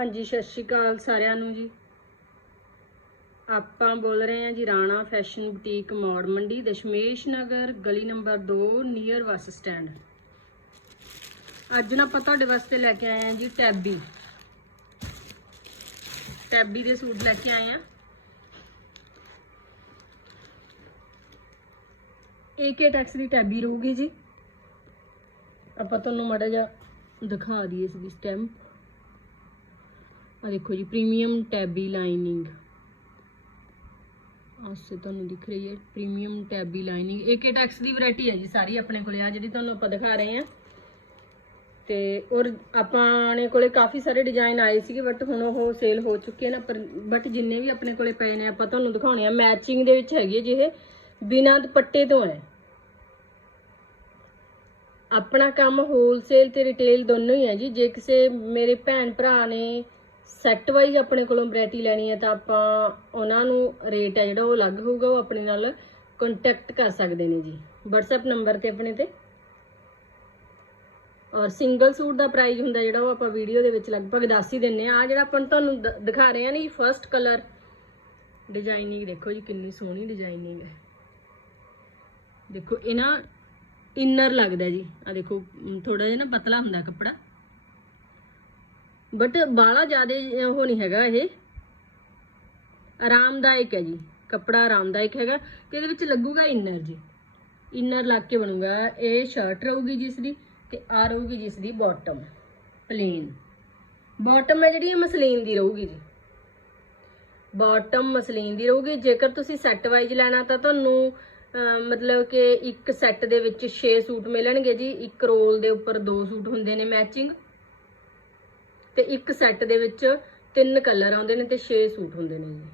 ਹਾਂਜੀ, ਸਤਿ ਸ਼੍ਰੀ ਅਕਾਲ ਸਾਰਿਆਂ ਨੂੰ ਜੀ। ਆਪਾਂ ਬੋਲ ਰਹੇ ਹਾਂ ਜੀ ਰਾਣਾ ਫੈਸ਼ਨ ਬੁਟੀਕ ਮੌੜ ਮੰਡੀ, ਦਸ਼ਮੇਸ਼ ਨਗਰ, ਗਲੀ ਨੰਬਰ 2 ਨੀਅਰ ਬੱਸ ਸਟੈਂਡ। ਅੱਜ ਨਾ ਆਪਾਂ ਤੁਹਾਡੇ ਵਾਸਤੇ ਲੈ ਕੇ ਆਏ ਹਾਂ ਜੀ ਟੈਬੀ। ਟੈਬੀ ਦੇ ਸੂਟ ਲੈ ਕੇ ਆਏ ਹਾਂ। ਏਕੇ ਟੈਕਸ ਦੀ ਟੈਬੀ ਰਹੂਗੀ ਜੀ। ਆਪਾਂ ਤੁਹਾਨੂੰ ਮਾੜਾ ਜਿਹਾ ਦਿਖਾ ਦਈਏ ਇਸ ਦੀ ਸਟੈਂਪ ਆ ਦੇਖੋ ਜੀ ਪ੍ਰੀਮੀਅਮ ਟੈਬੀ ਲਾਈਨਿੰਗ ਆਸੇ ਤੁਹਾਨੂੰ ਦਿਖ ਰਹੀ ਹੈ premium tabby lining AK tex ਦੀ ਵੈਰਾਈਟੀ ਹੈ ਜੀ, ਸਾਰੀ ਆਪਣੇ ਕੋਲੇ ਆ, ਜਿਹੜੀ ਤੁਹਾਨੂੰ ਆਪਾਂ ਦਿਖਾ ਰਹੇ ਹਾਂ। ਤੇ ਔਰ ਆਪਾਂ ਨੇ ਕੋਲੇ ਕਾਫੀ ਸਾਰੇ ਡਿਜ਼ਾਈਨ ਆਏ ਸੀਗੇ ਬਟ ਹੁਣ ਉਹ ਸੇਲ ਹੋ ਚੁੱਕੇ ਨੇ, ਪਰ ਬਟ ਜਿੰਨੇ ਵੀ ਆਪਣੇ ਕੋਲੇ ਪਏ ਨੇ, ਆਪਾਂ ਤੁਹਾਨੂੰ ਦਿਖਾਉਣੇ ਆ। ਮੈਚਿੰਗ ਦੇ ਵਿੱਚ ਹੈਗੀ ਹੈ ਜੀ ਬਿਨਾਂ ਦੁਪੱਟੇ ਤੋਂ ਹੈ। ਆਪਣਾ ਕੰਮ ਹੋਲਸੇਲ ਤੇ ਰਿਟੇਲ ਦੋਨੋਂ ਹੀ ਹੈ ਜੀ। ਜੇ ਕਿਸੇ ਮੇਰੇ ਭੈਣ ਭਰਾ ਨੇ ਸੈੱਟ ਵਾਈਜ਼ ਆਪਣੇ ਕੋਲੋਂ ਵੈਰਾਈਟੀ ਲੈਣੀ ਹੈ ਤਾਂ ਆਪਾਂ ਉਹਨਾਂ ਨੂੰ ਰੇਟ ਹੈ ਜਿਹੜਾ ਉਹ ਅਲੱਗ ਹੋਊਗਾ, ਉਹ ਆਪਣੇ ਨਾਲ ਕੰਟੈਕਟ ਕਰ ਸਕਦੇ ਨੇ ਜੀ। WhatsApp ਨੰਬਰ ਤੇ ਆਪਣੇ ਤੇ। ਔਰ ਸਿੰਗਲ ਸੂਟ ਦਾ ਪ੍ਰਾਈਸ ਹੁੰਦਾ ਜਿਹੜਾ ਉਹ ਆਪਾਂ ਵੀਡੀਓ ਦੇ ਵਿੱਚ ਲਗਭਗ ਦੱਸ ਹੀ ਦਿੰਨੇ ਆ ਆ ਜਿਹੜਾ ਆਪਾਂ ਤੁਹਾਨੂੰ ਦ- ਦਿਖਾ ਰਹੇ ਆ ਨੀ ਫਰਸਟ ਕਲਰ ਡਿਜ਼ਾਈਨਿੰਗ ਦੇਖੋ ਜੀ ਕਿੰਨੀ ਸੋਹਣੀ ਡਿਜ਼ਾਈਨਿੰਗ ਹੈ। ਦੇਖੋ, ਇਹ ਨਾ ਇਨਰ ਲੱਗਦਾ ਜੀ। ਆ ਦੇਖੋ ਥੋੜਾ ਜਿਹਾ ਨਾ ਪਤਲਾ ਹੁੰਦਾ ਕੱਪੜਾ। ਬਟ ਬਾਲਾ ਜ਼ਿਆਦਾ ਉਹ ਨਹੀਂ ਹੈਗਾ ਇਹ। ਆਰਾਮਦਾਇਕ ਹੈ ਜੀ। ਕੱਪੜਾ ਆਰਾਮਦਾਇਕ ਹੈਗਾ। ਤੇ ਇਹਦੇ ਵਿੱਚ ਲੱਗੂਗਾ ਇਨਰ ਜੀ। ਇਨਰ ਲੱਗ ਕੇ ਬਣੂਗਾ। ਇਹ ਸ਼ਰਟ ਰਹੂਗੀ ਜਿਸ ਦੀ ਤੇ ਆ ਰਹੂਗੀ ਜਿਸ ਦੀ ਬਾਟਮ ਪਲੇਨ ਬਾਟਮ ਹੈ ਜਿਹੜੀ ਇਹ ਮਸਲੀਨ ਦੀ ਰਹੂਗੀ ਜੀ। ਬਾਟਮ ਮਸਲੀਨ ਦੀ ਰਹੂਗੀ। ਜੇਕਰ ਤੁਸੀਂ ਸੈੱਟ ਵਾਈਜ਼ ਲੈਣਾ ਤਾਂ ਤੁਹਾਨੂੰ ਮਤਲਬ ਕਿ ਇੱਕ ਸੈੱਟ ਦੇ ਵਿੱਚ 6 ਸੂਟ ਮਿਲਣਗੇ ਜੀ। ਇੱਕ ਰੋਲ ਦੇ ਉੱਪਰ ਦੋ ਸੂਟ ਹੁੰਦੇ ਨੇ ਮੈਚਿੰਗ ਤੇ ਇੱਕ ਸੈੱਟ ਦੇ ਵਿੱਚ ਤਿੰਨ ਕਲਰ ਆਉਂਦੇ ਨੇ ਤੇ 6 ਸੂਟ ਹੁੰਦੇ ਨੇ ਜੀ।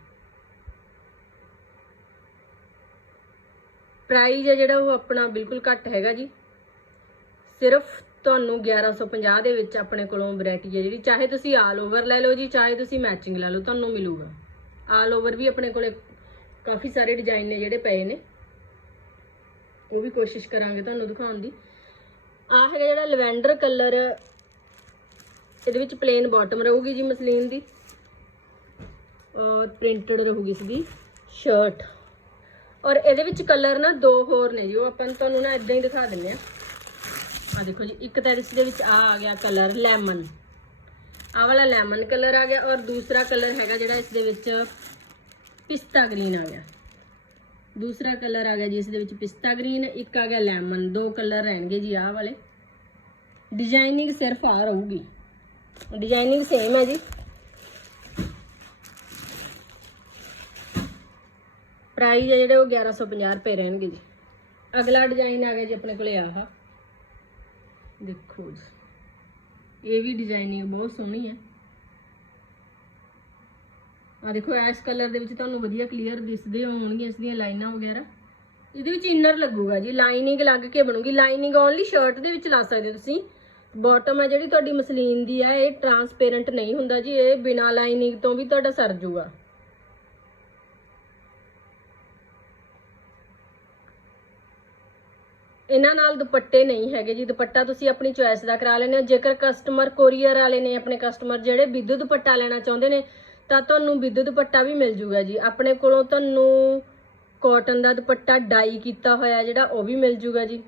ਪ੍ਰਾਈਜ਼ ਹੈ ਜਿਹੜਾ ਉਹ ਆਪਣਾ ਬਿਲਕੁਲ ਘੱਟ ਹੈਗਾ ਜੀ। ਸਿਰਫ ਤੁਹਾਨੂੰ 1150 ਦੇ ਵਿੱਚ ਆਪਣੇ ਕੋਲੋਂ ਵੈਰਾਈਟੀ ਹੈ ਜਿਹੜੀ, ਚਾਹੇ ਤੁਸੀਂ ਆਲ ਓਵਰ ਲੈ ਲਓ ਜੀ, ਚਾਹੇ ਤੁਸੀਂ ਮੈਚਿੰਗ ਲੈ ਲਓ, ਤੁਹਾਨੂੰ ਮਿਲੂਗਾ। ਆਲ ਓਵਰ ਵੀ ਆਪਣੇ ਕੋਲੇ ਕਾਫੀ ਸਾਰੇ ਡਿਜ਼ਾਈਨ ਨੇ ਜਿਹੜੇ ਪਏ ਨੇ। ਉਹ ਵੀ ਕੋਸ਼ਿਸ਼ ਕਰਾਂਗੇ ਤੁਹਾਨੂੰ ਦਿਖਾਉਣ ਦੀ। ਆਹ ਹੈਗਾ ਜਿਹੜਾ ਲਵੈਂਡਰ ਕਲਰ ਇਹਦੇ ਵਿੱਚ ਪਲੇਨ ਬਾਟਮ ਰਹੂਗੀ ਜੀ ਮਸਲੀਨ ਦੀ। ਔਰ ਪ੍ਰਿੰਟਡ ਰਹੂਗੀ ਇਸ ਸ਼ਰਟ ਔਰ ਇਹਦੇ ਵਿੱਚ ਕਲਰ ਨਾ ਦੋ ਹੋਰ ਨੇ ਜੀ, ਉਹ ਆਪਾਂ ਤੁਹਾਨੂੰ ਨਾ ਇਦਾਂ ਹੀ ਦਿਖਾ ਦਿੰਨੇ ਆ। ਆ ਦੇਖੋ ਜੀ, ਇੱਕ ਤਾਂ ਇਸ ਦੇ ਵਿੱਚ ਆ ਆ ਗਿਆ ਕਲਰ ਲੈਮਨ ਆ ਵਾਲਾ ਲੈਮਨ ਕਲਰ ਆ ਗਿਆ ਔਰ ਦੂਸਰਾ ਕਲਰ ਹੈਗਾ ਜਿਹੜਾ ਇਸ ਦੇ ਵਿੱਚ ਪਿਸਤਾ ਗ੍ਰੀਨ ਆ ਗਿਆ। ਦੂਸਰਾ ਕਲਰ ਆ ਗਿਆ ਜੀ ਇਸ ਦੇ ਵਿੱਚ ਪਿਸਤਾ ਗ੍ਰੀਨ ਇੱਕ ਆ ਗਿਆ ਲੈਮਨ ਦੋ ਕਲਰ ਰਹਿਣਗੇ ਜੀ ਆਹ ਵਾਲੇ। ਡਿਜ਼ਾਈਨਿੰਗ ਸਿਰਫ ਆ ਰਹੂਗੀ। ਡਿਜ਼ਾਈਨਿੰਗ ਸੇਮ ਹੈ ਜੀ। ਪ੍ਰਾਈਸ ਹੈ ਜਿਹੜੇ ਉਹ 1150 ਰੁਪਏ ਰਹਿਣਗੇ ਜੀ। ਅਗਲਾ ਡਿਜ਼ਾਈਨ ਆ ਗਿਆ ਜੀ ਆਪਣੇ ਕੋਲੇ ਆਹ। ਦੇਖੋ ਜੀ। ਇਹ ਵੀ ਡਿਜ਼ਾਈਨਿੰਗ ਬਹੁਤ ਸੋਹਣੀ ਹੈ ਆ ਦੇਖੋ ਐਸ਼ ਕਲਰ ਦੇ ਵਿੱਚ ਤੁਹਾਨੂੰ ਵਧੀਆ ਕਲੀਅਰ ਦਿਸਦੇ ਹੋਣਗੀਆਂ ਇਸ ਦੀਆਂ ਲਾਈਨਾਂ ਵਗੈਰਾ। ਇਹਦੇ ਵਿੱਚ ਇਨਰ ਲੱਗੂਗਾ ਜੀ। ਲਾਈਨਿੰਗ ਲੱਗ ਕੇ ਬਣੂਗੀ। ਲਾਈਨਿੰਗ ਓਨਲੀ ਸ਼ਰਟ ਦੇ ਵਿੱਚ ਲਾ ਸਕਦੇ ਹੋ ਤੁਸੀਂ। ਬਾਟਮ ਹੈ ਜਿਹੜੀ ਤੁਹਾਡੀ ਮਸਲੀਨ ਦੀ ਹੈ ਇਹ ਟਰਾਂਸਪੇਰੈਂਟ ਨਹੀਂ ਹੁੰਦਾ ਜੀ, ਇਹ ਬਿਨਾ ਲਾਈਨਿੰਗ ਤੋਂ ਵੀ ਤੁਹਾਡਾ ਸਰ ਜੂਗਾ। ਇਹਨਾਂ ਨਾਲ ਦੁਪੱਟੇ ਨਹੀਂ ਹੈਗੇ ਜੀ, ਦੁਪੱਟਾ ਤੁਸੀਂ ਆਪਣੀ ਚੁਆਇਸ ਦਾ ਕਰਾ ਲੈਣੇ ਹੋ। ਜੇਕਰ ਕਸਟਮਰ ਕੋਰੀਅਰ ਵਾਲੇ ਨੇ ਆਪਣੇ ਕਸਟਮਰ ਜਿਹੜੇ ਵਿਦ ਦੁਪੱਟਾ ਲੈਣਾ ਚਾਹੁੰਦੇ ਨੇ, ਤਾਂ ਤੁਹਾਨੂੰ ਵਿਦ ਦੁਪੱਟਾ ਵੀ ਮਿਲ ਜੂਗਾ ਜੀ। ਆਪਣੇ ਕੋਲੋਂ ਤੁਹਾਨੂੰ ਕਾਟਨ ਦਾ ਦੁਪੱਟਾ ਡਾਈ ਕੀਤਾ ਹੋਇਆ ਜਿਹੜਾ, ਉਹ ਵੀ ਮਿਲ ਜੂਗਾ ਜੀ।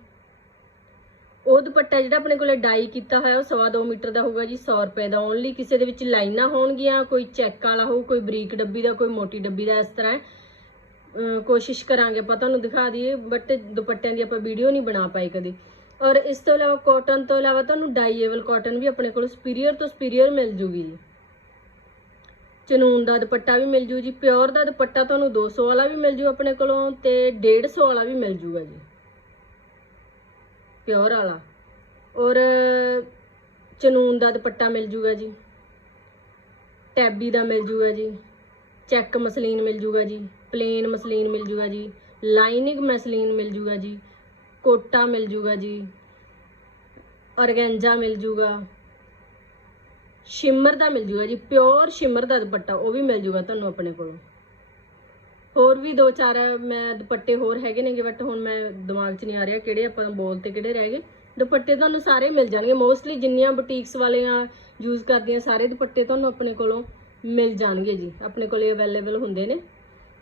ਉਹ ਦੁਪੱਟਾ ਜਿਹੜਾ ਆਪਣੇ ਕੋਲੇ ਡਾਈ ਕੀਤਾ ਹੋਇਆ, ਉਹ ਸਵਾ ਦੋ ਮੀਟਰ ਦਾ ਹੋਊਗਾ ਜੀ 100 ਰੁਪਏ ਦਾ ਓਨਲੀ ਕਿਸੇ ਦੇ ਵਿੱਚ ਲਾਈਨਾਂ ਹੋਣਗੀਆਂ, ਕੋਈ ਚੈੱਕ ਵਾਲਾ ਹੋਊ, ਕੋਈ ਬਰੀਕ ਡੱਬੀ ਦਾ, ਕੋਈ ਮੋਟੀ ਡੱਬੀ ਦਾ, ਇਸ ਤਰ੍ਹਾਂ ਕੋਸ਼ਿਸ਼ ਕਰਾਂਗੇ ਆਪਾਂ ਤੁਹਾਨੂੰ ਦਿਖਾ ਦਈਏ ਬਟ ਦੁਪੱਟਿਆਂ ਦੀ ਆਪਾਂ ਵੀਡੀਓ ਨਹੀਂ ਬਣਾ ਪਾਏ ਕਦੇ। ਔਰ ਇਸ ਤੋਂ ਇਲਾਵਾ ਕਾਟਨ ਤੋਂ ਇਲਾਵਾ ਤੁਹਾਨੂੰ ਡਾਈਏਬਲ ਕਾਟਨ ਵੀ ਆਪਣੇ ਕੋਲ ਸੁਪੀਰੀਅਰ ਤੋਂ ਸੁਪੀਰੀਅਰ ਮਿਲ ਜੂਗੀ ਜੀ। ਚਨੂਨ ਦਾ ਦੁਪੱਟਾ ਵੀ ਮਿਲ ਜੂ ਜੀ ਪਿਓਰ ਦਾ ਦੁਪੱਟਾ ਤੁਹਾਨੂੰ 200 ਵਾਲਾ ਵੀ ਮਿਲ ਜੂ ਆਪਣੇ ਕੋਲੋਂ ਤੇ 150 ਵਾਲਾ ਵੀ ਮਿਲ ਜੂਗਾ ਜੀ। ਪਿਓਰ ਵਾਲਾ। ਔਰ ਚਨੂਨ ਦਾ ਦੁਪੱਟਾ ਮਿਲ ਜੂਗਾ ਜੀ। ਟੈਬੀ ਦਾ ਮਿਲ ਜੂਗਾ ਜੀ। ਚੈੱਕ ਮਸਲੀਨ ਮਿਲ ਜੂਗਾ ਜੀ। ਪਲੇਨ ਮਸਲੀਨ ਮਿਲ ਜੂਗਾ ਜੀ। ਲਾਈਨਿੰਗ ਮਸਲੀਨ ਮਿਲ ਜੂਗਾ ਜੀ। ਕੋਟਾ ਮਿਲ ਜੂਗਾ ਜੀ। ਔਰਗੈਂਜਾ ਮਿਲ ਜੂਗਾ। ਸ਼ਿਮਰ ਦਾ ਮਿਲ ਜੂਗਾ ਜੀ। ਪਿਓਰ ਸ਼ਿਮਰ ਦਾ ਦੁਪੱਟਾ, ਉਹ ਵੀ ਮਿਲ ਜੂਗਾ ਤੁਹਾਨੂੰ ਆਪਣੇ ਕੋਲੋਂ। ਹੋਰ ਵੀ ਦੋ ਚਾਰ, ਮੈਂ ਦੁਪੱਟੇ ਹੋਰ ਹੈਗੇ ਨੇਗੇ ਬਟ ਹੁਣ ਮੈਂ ਦਿਮਾਗ 'ਚ ਨਹੀਂ ਆ ਰਿਹਾ ਕਿਹੜੇ ਆਪਾਂ ਬੋਲ ਤੇ ਕਿਹੜੇ ਰਹਿ ਗਏ। ਦੁਪੱਟੇ ਤੁਹਾਨੂੰ ਸਾਰੇ ਮਿਲ ਜਾਣਗੇ। ਮੋਸਟਲੀ ਜਿੰਨੀਆਂ ਬੁਟੀਕਸ ਵਾਲੀਆਂ ਯੂਜ਼ ਕਰਦੀਆਂ, ਸਾਰੇ ਦੁਪੱਟੇ ਤੁਹਾਨੂੰ ਆਪਣੇ ਕੋਲੋਂ ਮਿਲ ਜਾਣਗੇ ਜੀ। ਆਪਣੇ ਕੋਲੇ ਅਵੇਲੇਬਲ ਹੁੰਦੇ ਨੇ।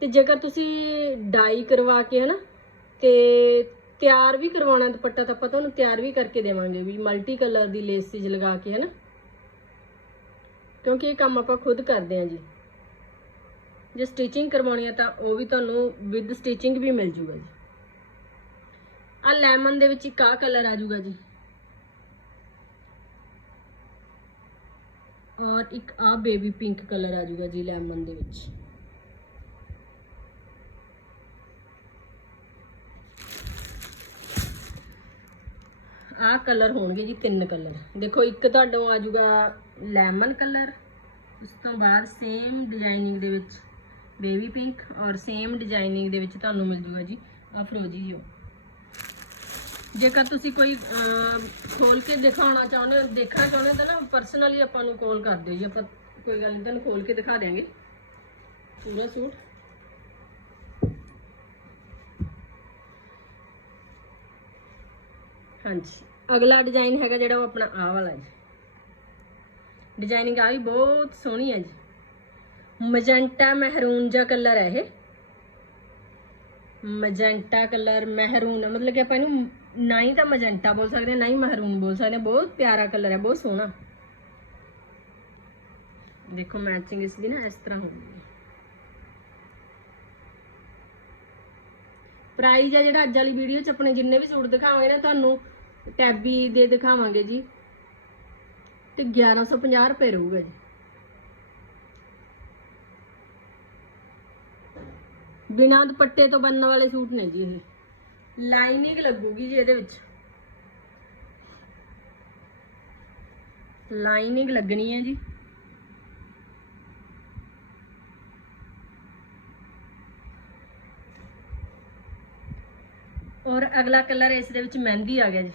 ਤੇ ਜੇਕਰ ਤੁਸੀਂ ਡਾਈ ਕਰਵਾ ਕੇ ਹਨਾ, ਤੇ ਤਿਆਰ ਵੀ ਕਰਵਾਉਣਾ ਦੁਪੱਟਾ, ਤਾਂ ਆਪਾਂ ਤੁਹਾਨੂੰ ਤਿਆਰ ਵੀ ਕਰਕੇ ਦੇਵਾਂਗੇ ਵੀ ਮਲਟੀ ਕਲਰ ਦੀ ਲੇਸਿਸ ਲਗਾ ਕੇ ਹਨਾ। ਕਿਉਂਕਿ ਇਹ ਕੰਮ ਆਪਾਂ ਖੁਦ ਕਰਦੇ ਹਾਂ ਜੀ। ਜੇ ਸਟਿਚਿੰਗ ਕਰਵਾਉਣੀ ਹੈ ਤਾਂ ਉਹ ਵੀ ਤੁਹਾਨੂੰ ਵਿਦ ਸਟਿਚਿੰਗ ਵੀ ਮਿਲ ਜੂਗਾ ਜੀ। ਆ ਲੈਮਨ ਦੇ ਵਿੱਚ ਇੱਕ ਆ ਕਲਰ ਆ ਜੂਗਾ ਜੀ। ਔਰ ਇੱਕ ਆ ਬੇਬੀ ਪਿੰਕ ਕਲਰ ਆ ਜੂਗਾ ਜੀ ਲੈਮਨ ਦੇ ਵਿੱਚ। ਆ ਕਲਰ ਹੋਣਗੇ ਜੀ ਤਿੰਨ ਕਲਰ ਦੇਖੋ, ਇੱਕ ਤੁਹਾਡਾ ਆ ਜੂਗਾ ਲੈਮਨ ਕਲਰ ਉਸ ਤੋਂ ਬਾਅਦ ਸੇਮ ਡਿਜ਼ਾਈਨਿੰਗ ਦੇ ਵਿੱਚ ਬੇਬੀ ਪਿੰਕ ਔਰ ਸੇਮ ਡਿਜ਼ਾਈਨਿੰਗ ਦੇ ਵਿੱਚ ਤੁਹਾਨੂੰ ਮਿਲ ਜੂਗਾ ਜੀ। ਆ ਫਰੋਜੀ ਜੋ ਜੇਕਰ ਤੁਸੀਂ ਕੋਈ ਅਮ, ਖੋਲ ਕੇ ਦਿਖਾਉਣਾ ਚਾਹੁੰਦੇ ਹੋ ਦੇਖਣਾ ਚਾਹੁੰਦੇ ਹੋ ਤਾਂ ਨਾ ਪਰਸਨਲੀ ਆਪਾਂ ਨੂੰ ਕਾਲ ਕਰ ਦਿਓ ਜੀ। ਆਪਾਂ ਕੋਈ ਗੱਲ ਨਹੀਂ ਤੁਹਾਨੂੰ ਖੋਲ ਕੇ ਦਿਖਾ ਦਿਆਂਗੇ। ਪੂਰਾ ਸੂਟ। ਹਾਂਜੀ। ਅਗਲਾ ਡਿਜ਼ਾਈਨ ਹੈਗਾ ਜਿਹੜਾ ਉਹ ਆਪਣਾ ਆਹ ਵਾਲਾ ਜੀ। ਡਿਜ਼ਾਈਨਿੰਗ ਆ ਵੀ ਬਹੁਤ ਸੋਹਣੀ ਹੈ ਜੀ। ਮਜੈਂਟਾ ਮਹਿਰੂਨ ਜਿਹਾ ਕਲਰ ਹੈ ਇਹ। ਮਜੈਂਟਾ ਕਲਰ ਮਹਿਰੂਨ ਮਤਲਬ ਕਿ ਆਪਾਂ ਇਹਨੂੰ ਨਾ ਹੀ ਤਾਂ ਮਜੈਂਟਾ ਬੋਲ ਸਕਦੇ, ਨਾ ਹੀ ਮਹਿਰੂਨ ਬੋਲ ਸਕਦੇ, ਬਹੁਤ ਪਿਆਰਾ ਕਲਰ ਹੈ, ਬਹੁਤ ਸੋਹਣਾ। ਦੇਖੋ ਮੈਚਿੰਗ ਇਸ ਦੀ ਨਾ ਇਸ ਤਰ੍ਹਾਂ ਹੋਊਗੀ ਪ੍ਰਾਈਸ ਆ ਜਿਹੜਾ ਅੱਜ ਵਾਲੀ ਵੀਡੀਓ 'ਚ ਆਪਣੇ ਜਿੰਨੇ ਵੀ ਸੂਟ ਦਿਖਾਵਾਂਗੇ ਨਾ, ਤੁਹਾਨੂੰ ਟੈਬੀ ਦੇ ਦਿਖਾਵਾਂਗੇ ਜੀ। ਤੇ 1150 ਰੁਪਏ ਰਹੂਗਾ ਜੀ। ਬਿਨਾਂ ਦੁਪੱਟੇ ਤੋਂ ਬਣਨ ਵਾਲੇ ਸੂਟ ਨੇ ਜੀ ਇਹ। ਲਾਈਨਿੰਗ ਲੱਗੂਗੀ ਜੀ ਇਹਦੇ ਵਿੱਚ। ਲਾਈਨਿੰਗ ਲੱਗਣੀ ਹੈ ਜੀ। ਔਰ ਅਗਲਾ ਕਲਰ ਇਸ ਦੇ ਵਿੱਚ ਮਹਿੰਦੀ ਆ ਗਿਆ ਜੀ।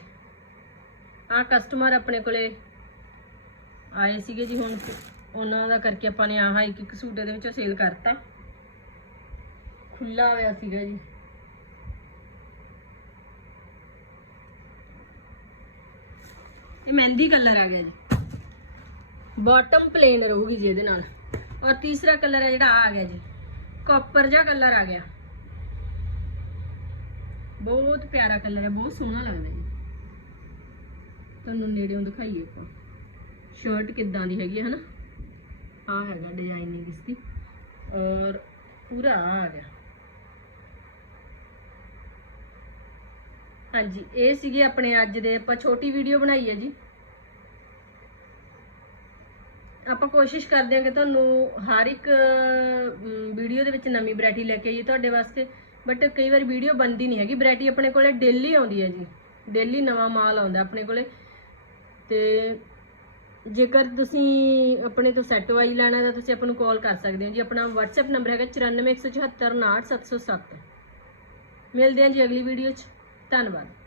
ਆ ਕਸਟਮਰ ਆਪਣੇ ਕੋਲੇ ਆਏ ਸੀਗੇ ਜੀ ਹੁਣ। ਉਹਨਾਂ ਦਾ ਕਰਕੇ ਆਪਾਂ ਨੇ ਆਹ ਇੱਕ ਇੱਕ ਸੂਟ ਦੇ ਵਿੱਚੋਂ ਸੇਲ ਕਰਤਾ। ਖੁੱਲਾ ਹੋਇਆ ਸੀਗਾ ਜੀ। ਇਹ ਮਹਿੰਦੀ ਕਲਰ ਆ ਗਿਆ ਜੀ। ਬਾਟਮ ਪਲੇਨ ਰਹੂਗੀ ਜੀ ਇਹਦੇ ਨਾਲ। ਔਰ ਤੀਸਰਾ ਕਲਰ ਹੈ ਜਿਹੜਾ ਆ ਆ ਗਿਆ ਜੀ। ਕਾਪਰ ਜਿਹਾ ਕਲਰ ਆ ਗਿਆ। ਬਹੁਤ ਪਿਆਰਾ ਕਲਰ ਹੈ ਬਹੁਤ ਸੋਹਣਾ ਲੱਗਦਾ ਜੀ। ਤੁਹਾਨੂੰ ਨੇੜਿਓਂ ਦਿਖਾਈਏ ਆਪਾਂ ਸ਼ਰਟ ਕਿੱਦਾਂ ਦੀ ਹੈਗੀ ਹੈ ਹਨਾ? ਆ ਹੈਗਾ ਡਿਜ਼ਾਈਨਿੰਗ ਇਸ ਦੀ ਔਰ ਪੂਰਾ ਆਹ ਆ ਗਿਆ। ਹਾਂਜੀ, ਇਹ ਸੀਗੇ ਆਪਣੇ ਅੱਜ ਦੇ, ਆਪਾਂ ਛੋਟੀ ਵੀਡੀਓ ਬਣਾਈ ਹੈ ਜੀ। ਆਪਾਂ ਕੋਸ਼ਿਸ਼ ਕਰਦੇ ਹਾਂ ਕਿ ਤੁਹਾਨੂੰ ਹਰ ਇੱਕ ਵੀਡੀਓ ਦੇ ਵਿੱਚ ਨਵੀਂ ਵੈਰਾਈਟੀ ਲੈ ਕੇ ਆਈਏ ਤੁਹਾਡੇ ਵਾਸਤੇ ਬਟ ਕਈ ਵਾਰ ਵੀਡੀਓ ਬਣਦੀ ਨਹੀਂ ਹੈਗੀ। ਵੈਰਾਈਟੀ ਆਪਣੇ ਕੋਲੇ ਡੇਲੀ ਆਉਂਦੀ ਹੈ ਜੀ। ਡੇਲੀ ਨਵਾਂ ਮਾਲ ਆਉਂਦਾ ਆਪਣੇ ਕੋਲੇ। ਤੇ ਜੇਕਰ ਤੁਸੀਂ ਆਪਣੇ ਤੋਂ ਸੈਟ ਵਾਈ ਲੈਣਾ ਤਾਂ ਤੁਸੀਂ ਆਪਾਂ ਨੂੰ ਕਾਲ ਕਰ ਸਕਦੇ ਹੋ ਜੀ। ਆਪਣਾ WhatsApp ਨੰਬਰ ਹੈਗਾ 9417498707 ਮਿਲਦੇ ਹਾਂ ਜੀ ਅਗਲੀ ਵੀਡੀਓ 'ਚ। ਧੰਨਵਾਦ।